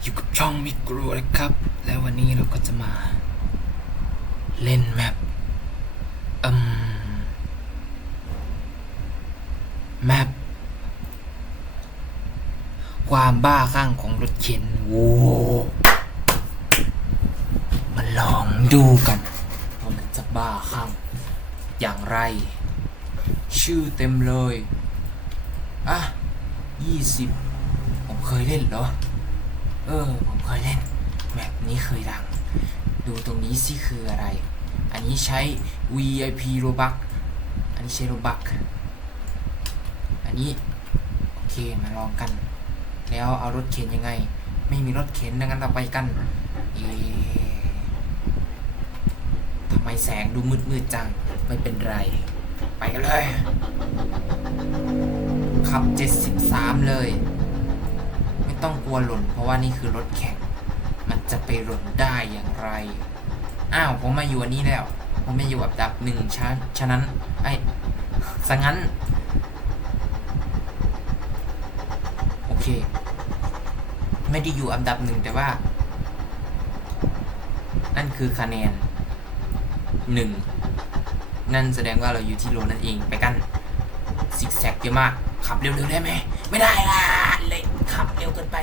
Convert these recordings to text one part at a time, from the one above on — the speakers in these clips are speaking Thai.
อยู่กับช่องมิกรูนะครับ แล้ววันนี้เราก็จะมา เล่นแมปอืมแมปความบ้าคลั่งของรถเข็นโว้มาลองดูกันว่ามันจะบ้าคลั่งอย่างไร ชื่อเต็มเลย อะยี่สิบผมเคยเล่นเหรอ เออ ผมเคยเล่นแบบนี้เคยดัง ดูตรงนี้สิคืออะไร อันนี้ใช้ VIP Robux อันนี้ใช้ Robux อันนี้ โอเคมาลองกัน แล้วเอารถเข็นยังไง ไม่มีรถเข็นดังนั้นเราไปกัน เอทำไมแสงดูมืดๆจัง ไม่เป็นไร ไปกันเลย ขับ 73 เลยไม่ ต้องกลัวหล่น เพราะว่านี่คือรถแข่ง มันจะไปหล่นได้อย่างไร อ้าวผมมาอยู่อันนี้แล้ว ผมไม่อยู่อันดับหนึ่งชั้นฉะนั้นไอ้สังั้น โอเค ไม่ได้อยู่อันดับหนึ่งแต่ว่า นั่นคือคะแนนหนึ่งนั่นแสดงว่าเราอยู่ที่โลนั่นเองไปกันซิกแซกเยอะมากขับเร็วๆได้ไหม ไม่ได้ละ ขับเร็วเกินไป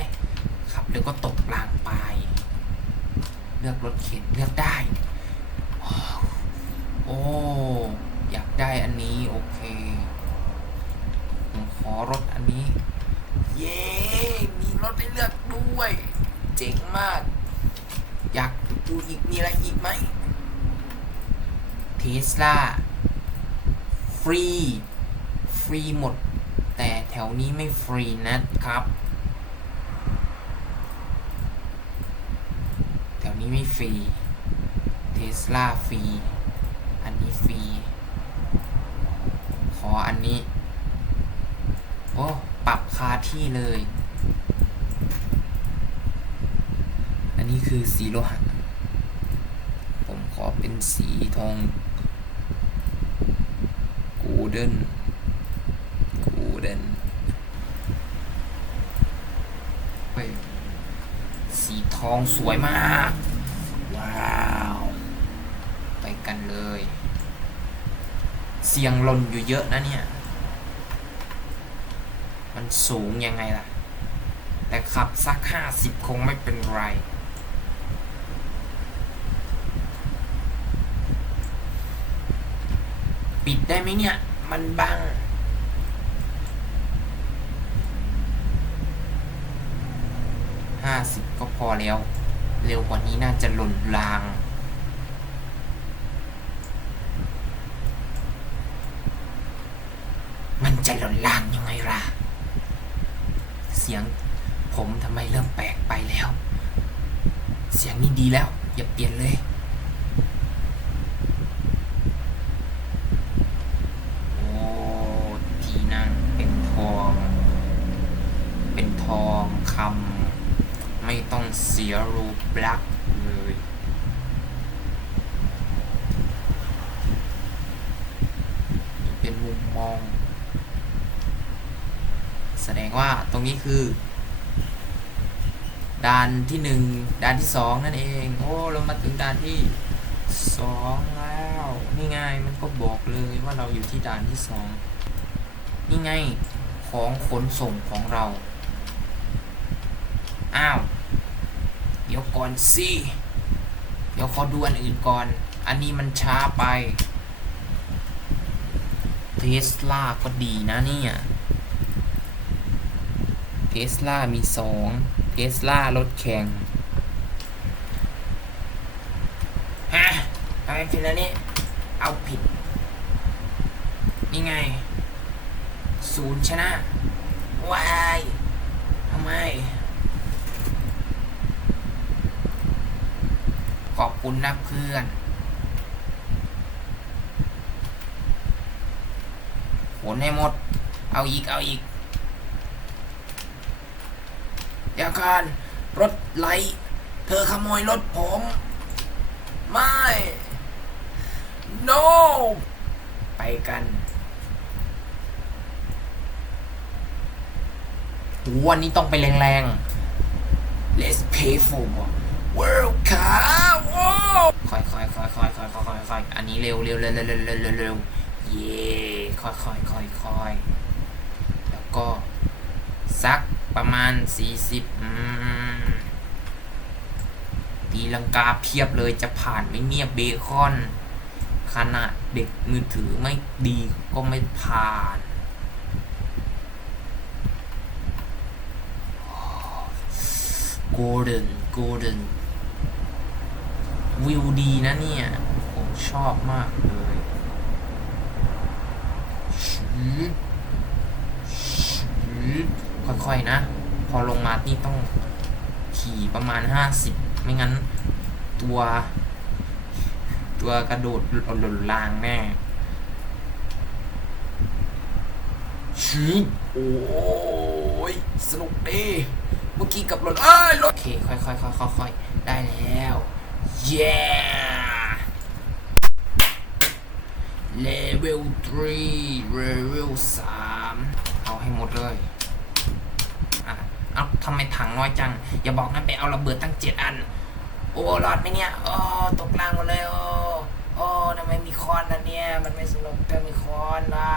ขับเร็วก็ตกลางไป เลือกรถเข็นเลือกได้โอ้อยากได้อันนี้ โอเคผมขอรถอันนี้ เย้ มีรถให้เลือกด้วย เจ๋งมาก อยากดูอีกมีอะไรอีกไหมเทสลาฟรี ฟรีหมด แต่แถวนี้ไม่ฟรีนะครับ แถว นี้ไม่ฟรีเทสลาฟรี อันนี้ฟรี ขออันนี้ โอ้ ปรับคาที่เลย อันนี้คือสีโลหะ ผมขอเป็นสีทอง กูเดนกูเดนสีทองสวยมาก กันเลย เสียงหล่นอยู่เยอะนะเนี่ย มันสูงยังไงล่ะ แต่ขับสักห้าสิบคงไม่เป็นไร ปิดได้ไหมเนี่ย มันบังห้าสิบก็พอแล้ว เร็วกว่านี้น่าจะหล่นราง มันจะหล่นรางยังไงล่ะ เสียงผมทำไมเริ่มแปลกไปแล้ว เสียงนี่ดีแล้ว อย่าเปลี่ยนเลย โอ้ ที่นั่งเป็นทอง เป็นทองคำไม่ต้องเสี ยรูปลักษ์เลยเป็นมุมมอง แสดงว่าตรงนี้คือด่านที่หนึ่งด่านที่สองนั่นเอง โอ้ เรามาถึงด่านที่สองแล้ว นี่ไงมันก็บอกเลยว่าเราอยู่ที่ด่านที่สองนี่ไงของขนส่งของเรา อ้าว ดี๋ยวก่อนสิเดี๋ยวขอดูอันอื่นก่อน อันนี้มันช้าไปเทสลาก็ดีนะเนี่ยเทสลามีสองเทสลารถแข่งฮะทำไมผิดแล้วนี่ เอาผิด นี่ไง ศูนย์ชนะ วาย ทำไม ขอบคุณนะเพื่อน ขนให้หมด เอาอีก เอาอีกเดี๋ยวก่อนรถไหล เธอขโมยรถผม ไม่ no ไปกันตัวนี้ต้องไปแรงๆ let's pay for world cup ค่อยค่อยค่อยค่อยค่อยค่อยค่อยค่อยอันนี้เร็วเร็วเร็วเร็วเร็วเร็วเร็วเย่ค่อยค่อยค่อยค่อยแล้วก็สักประมาณ40อืมตีลังกาเพียบเลยจะผ่านไหมเนี่ยเบคอน ขนาดเด็กมือถือไม่ดีก็ไม่ผ่านโกลเด้นโกลเด้น วิวดีนะเนี่ย ผมชอบมากเลยค่อยๆนะ พอลงมานี่ต้องขี่ประมาณ 50 ไม่งั้น ตัว ตัวกระโดดหล่นลางแน่ชืดโอ้ยสนุกดีเมื่อกี้กับรถเอ้ยรถโอเค ค่อยๆค่อยๆค่อยๆได้แล้ว เย้เลเวล3เลเวล3เอาให้หมดเลยอะเอาทำไมถังน้อยจัง อย่าบอกนะไปเอาระเบิดตั้งเจ็ดอัน โอ้รอดไหมเนี่ยโอ้ตกล่างหมดเลยโอ้โอ้ทำไมมีคอนนะเนี่ย มันไม่สนุกถ้ามีคอนล่ะ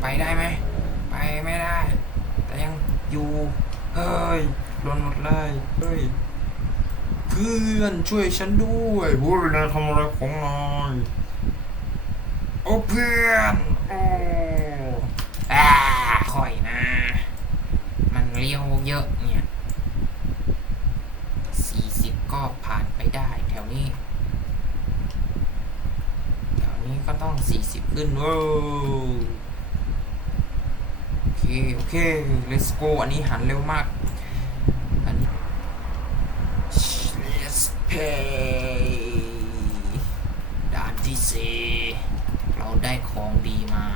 ไปได้ไหม ไปไม่ได้ แต่ยังอยู่ เฮ้ยหล่นหมดเลยเฮ้ยเพื่อนช่วยฉันด้วยโว้ยนายทำอะไรของนายโอ้เพื่อนโอ้อ่าค่อยนะ มันเลี้ยวเยอะเนี่ยสี่สิบก็ผ่านไปได้แถวนี้ แถวนี้ก็ต้องสี่สิบขึ้นเว้ยโอเค โอเค let's go อันนี้หันเร็วมาก อันนี้ let's pay ด่านที่สี่เราได้ของดีมา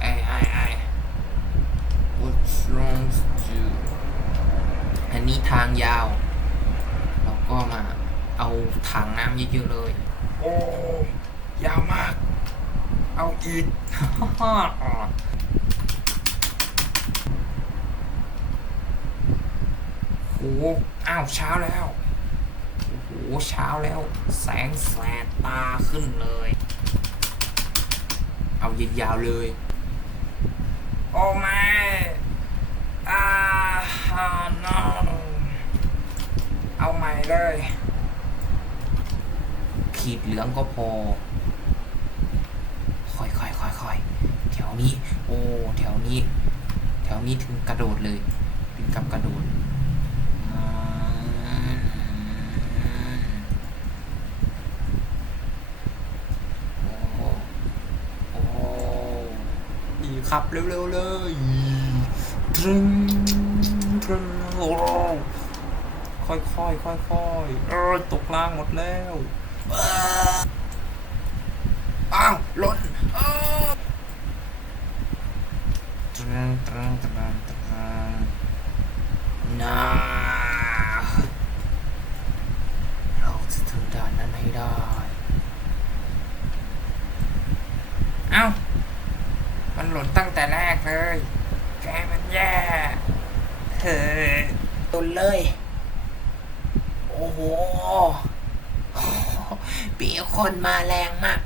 ไอ้ไอ้ไอ้ what's wrong to อันนี้ทางยาว เราก็มาเอาถังน้ำเยอะๆเลย โอ้ยาวมาก เอาอีก โอ้โหอ้าวเช้าแล้วโอ้โหเช้าแล้ว แสงแสบตาขึ้นเลย เอายาวเลย โอ้ไม่อ่า no เอาใหม่เลย ขีดเหลืองก็พอ ค่อยค่อยค่อยค่อยแถวนี้ โอ้ แถวนี้ แถวนี้ถึงกระโดดเลย ถึงกับกระโดดอืมโอ้โอ้ ดีครับเร็วๆเลยตรึงตรึงโอ้ค่อยค่อยค่อยค่อยๆเออตกล่างหมดแล้วอ้าวหล่นตรึงตรึงตรึงตรึงน่าเราจะถึงด่านนั้นให้ได้ เอ้า มัน หล่นตั้งแต่แรกเลย แกมันแย่เฮ้ยตุนเลย โอ้โหปีคนมาแรงมาก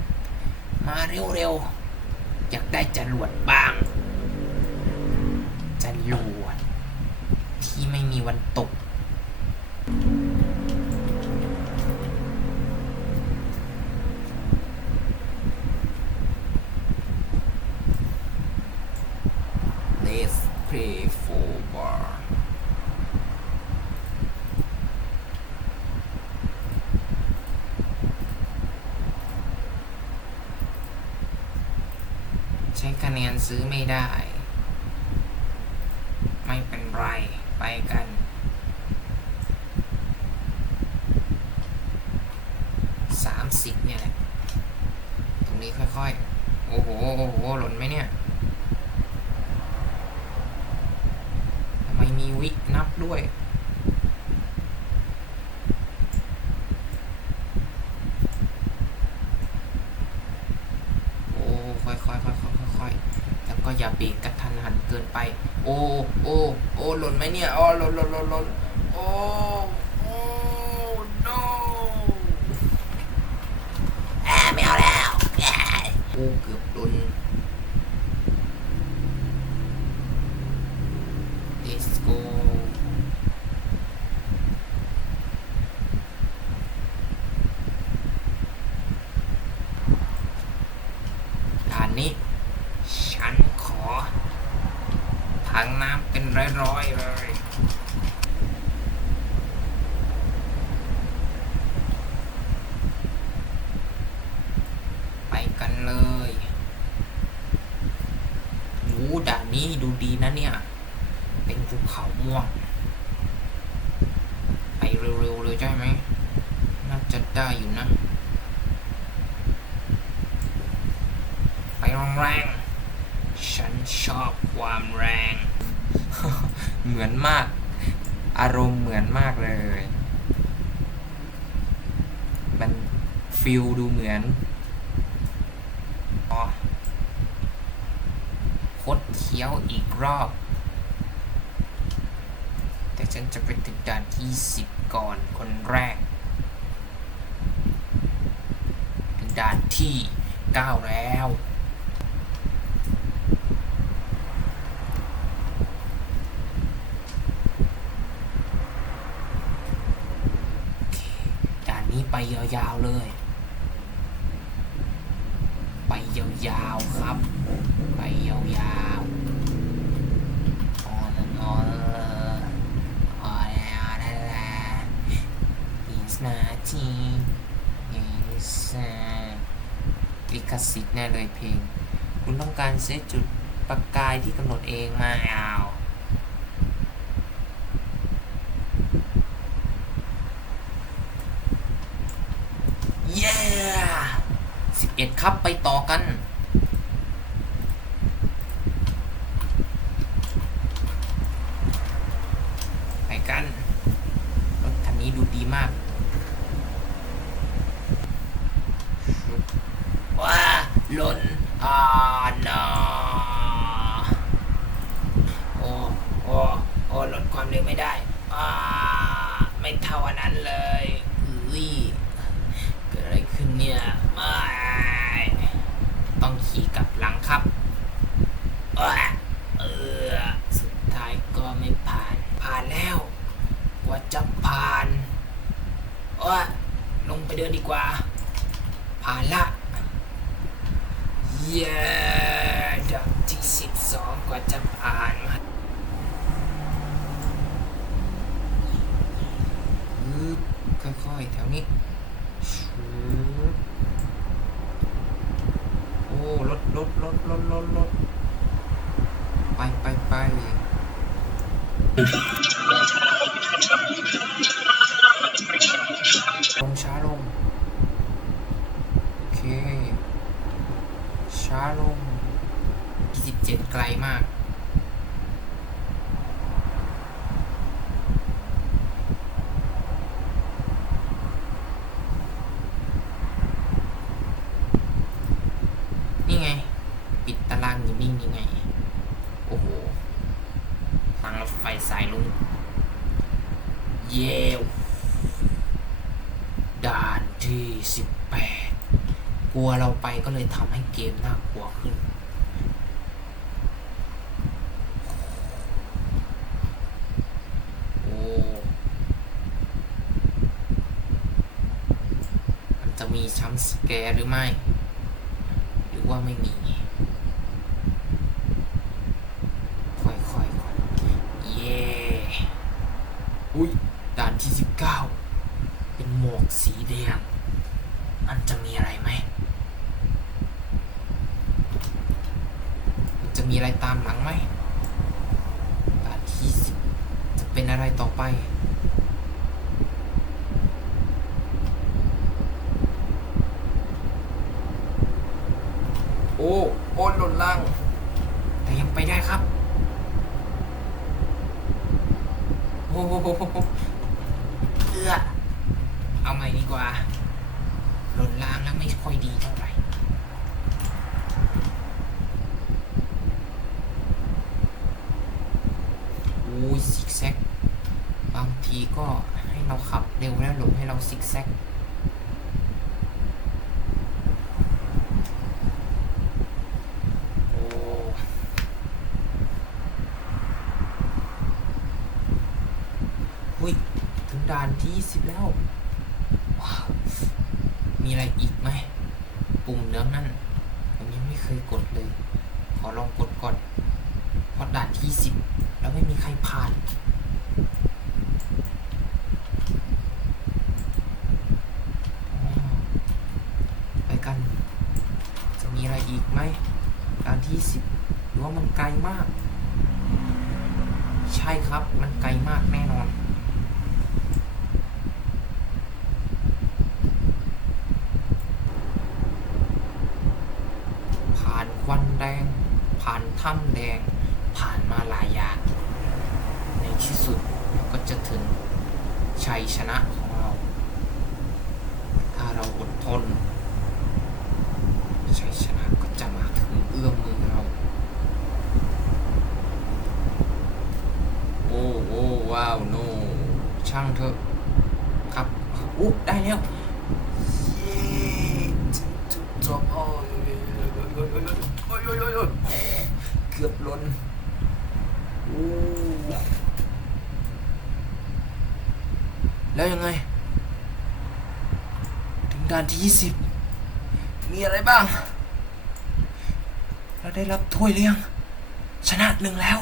มาเร็วๆ อยากได้จรวดบ้าง จรวด ที่ไม่มีวันตก ซื้อไม่ได้ ไม่เป็นไร ไปกัน สามสิบเนี่ยแหละ ตรงนี้ค่อยๆ โอ้โห โอ้โห หล่นไหมเนี่ยทำไมมีวินับด้วย โอ้ ค่อยๆค่อยๆค่อยๆค่อยๆ ก็อย่าเบรกกระทันหันเกินไป โอ้โอ้ โอ้หล่นไหมเนี่ยอ๋อหล่นหล่นหล่นหล่นโอ้ no แอบไม่เอาแล้วแอบโอ้เกือบโดน let's go ด่านนี้ ฉันขอถังน้ำเป็นร้อยๆเลย ไปกันเลยโอ้ด่านนี้ดูดีนะเนี่ย เขาม่วง ไปเร็วๆเลยใช่ไหมน่าจะได้อยู่นะ ไปแรงๆฉันชอบความแรง เหมือนมาก อารมณ์เหมือนมากเลย มันฟิลดูเหมือนอ๋อคดเคี้ยวอีกรอบ ฉันจะไปถึงด่านที่สิบก่อนคนแรก ถึงด่านที่เก้าแล้วด่านนี้ไปยาวๆเลย ลิขสิทธิ์แน่เลยเพลง คุณต้องการเซตจุดประกายที่กำหนดเองมาเอาเย้สิบเอ็ดครับไปต่อกัน ไปกัน รถคันนี้ดูดีมาก ว้าหล่นอ่านอโอ้โอ้โอ้ลดความเร็วไม่ได้อ่าไม่เท่าอันนั้นเลยอุ้ย เกิดอะไรขึ้นเนี่ยไม่ต้องขี่กลับหลังครับเอ้อเออ สุดท้ายก็ไม่ผ่าน ผ่านแล้ว กว่าจะผ่านเอ้อลงไปเดินดีกว่า ผ่านละ เย้ดับที่สิบสองกว่าจะผ่านมาอึ๊บ ค่อยๆแถวนี้โอ้รถรถรถรถรถรถไปไปไปลงช้าลง โอเค ช้าลง 27 ไกลมาก นี่ไง ปิดตารางอยู่นิ่งยังไง โอ้โหทางรถไฟ สายลุงเยวด่านที่สิบแปดกลัวเราไปก็เลยทำให้เกมน่ากลัวขึ้น โอ้ มันจะมีชัมป์สแกร์หรือไม่ โอ้โหเอือเอาใหม่ดีกว่าหล่นล้างแล้วไม่ค่อยดีเท่าไหร่โอ้ยซิกแซกบางทีก็ให้เราขับเร็วแล้วหลบให้เราซิกแซก สิบแล้วว้าวมีอะไรอีกไหม ปุ่มเหลืองนั่น ผมยังไม่เคยกดเลย ขอลองกดก่อนพราะด่านที่สิบแล้วไม่มีใครผ่าน ไปกัน จะมีอะไรอีกไหมด่านที่สิบหรือว่ามันไกลมาก ใช่ครับมันไกลมากแน่นอน ผ่านค วันแดง ผ่านถ้ำแดง ผ่านมาหลายยา ในที่สุดเราก็จะถึงชัยชนะของเรา ถ้าเราอดทน ชัยชนะก็จะมาถึงเอื้อมมือเรา โอ้โอ้ว้าวโนช่างเถอะครับอุ๊ได้แล้ว เย้จุดจบโอ้ยโอ้ยโอ้ยโอ้ยโอ้ยโอ้ยโอ้ยแหมเกือบล้นโอ้ แล้วยังไง ถึงด่านที่ยี่สิบมีอะไรบ้าง เราได้รับถ้วยเลี้ยง ชนะหนึ่งแล้ว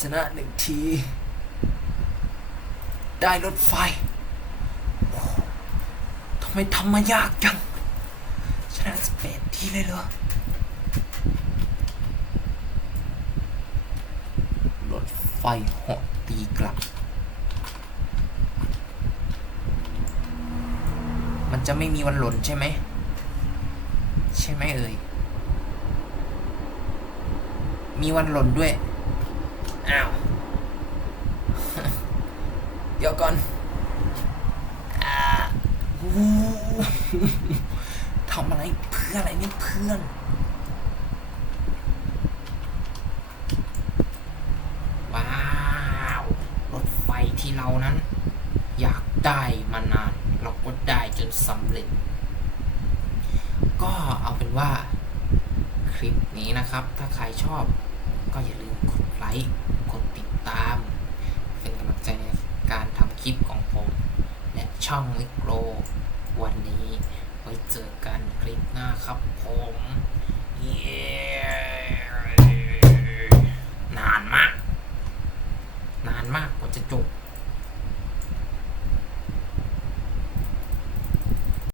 ชนะหนึ่งที ได้รถไฟทำไมทำมายากจัง ชนะสเปดทีเลยเหรอ รถไฟ เหาะตีกลับ มันจะไม่มีวันหล่นใช่ไหม ใช่ไหมเอ่ย มีวันหล่นด้วย อ้าว เดี๋ยวก่อนอทำอะไรเพื่ออะไรเนี่ยเพื่อน ว้าว รถไฟที่เรา นั้น อยากได้มานาน เราก็ได้จนสำเร็จ ก็เอาเป็นว่าคลิปนี้นะครับ ถ้าใครชอบก็อย่าลืมกดไลค์กดติดตาม เป็นกำลังใจในการทำคลิปของผม และช่องมิโกรวันนี้ไว้เจอกันคลิปหน้าครับผมเย้นานมาก นานมากกว่าจะจบ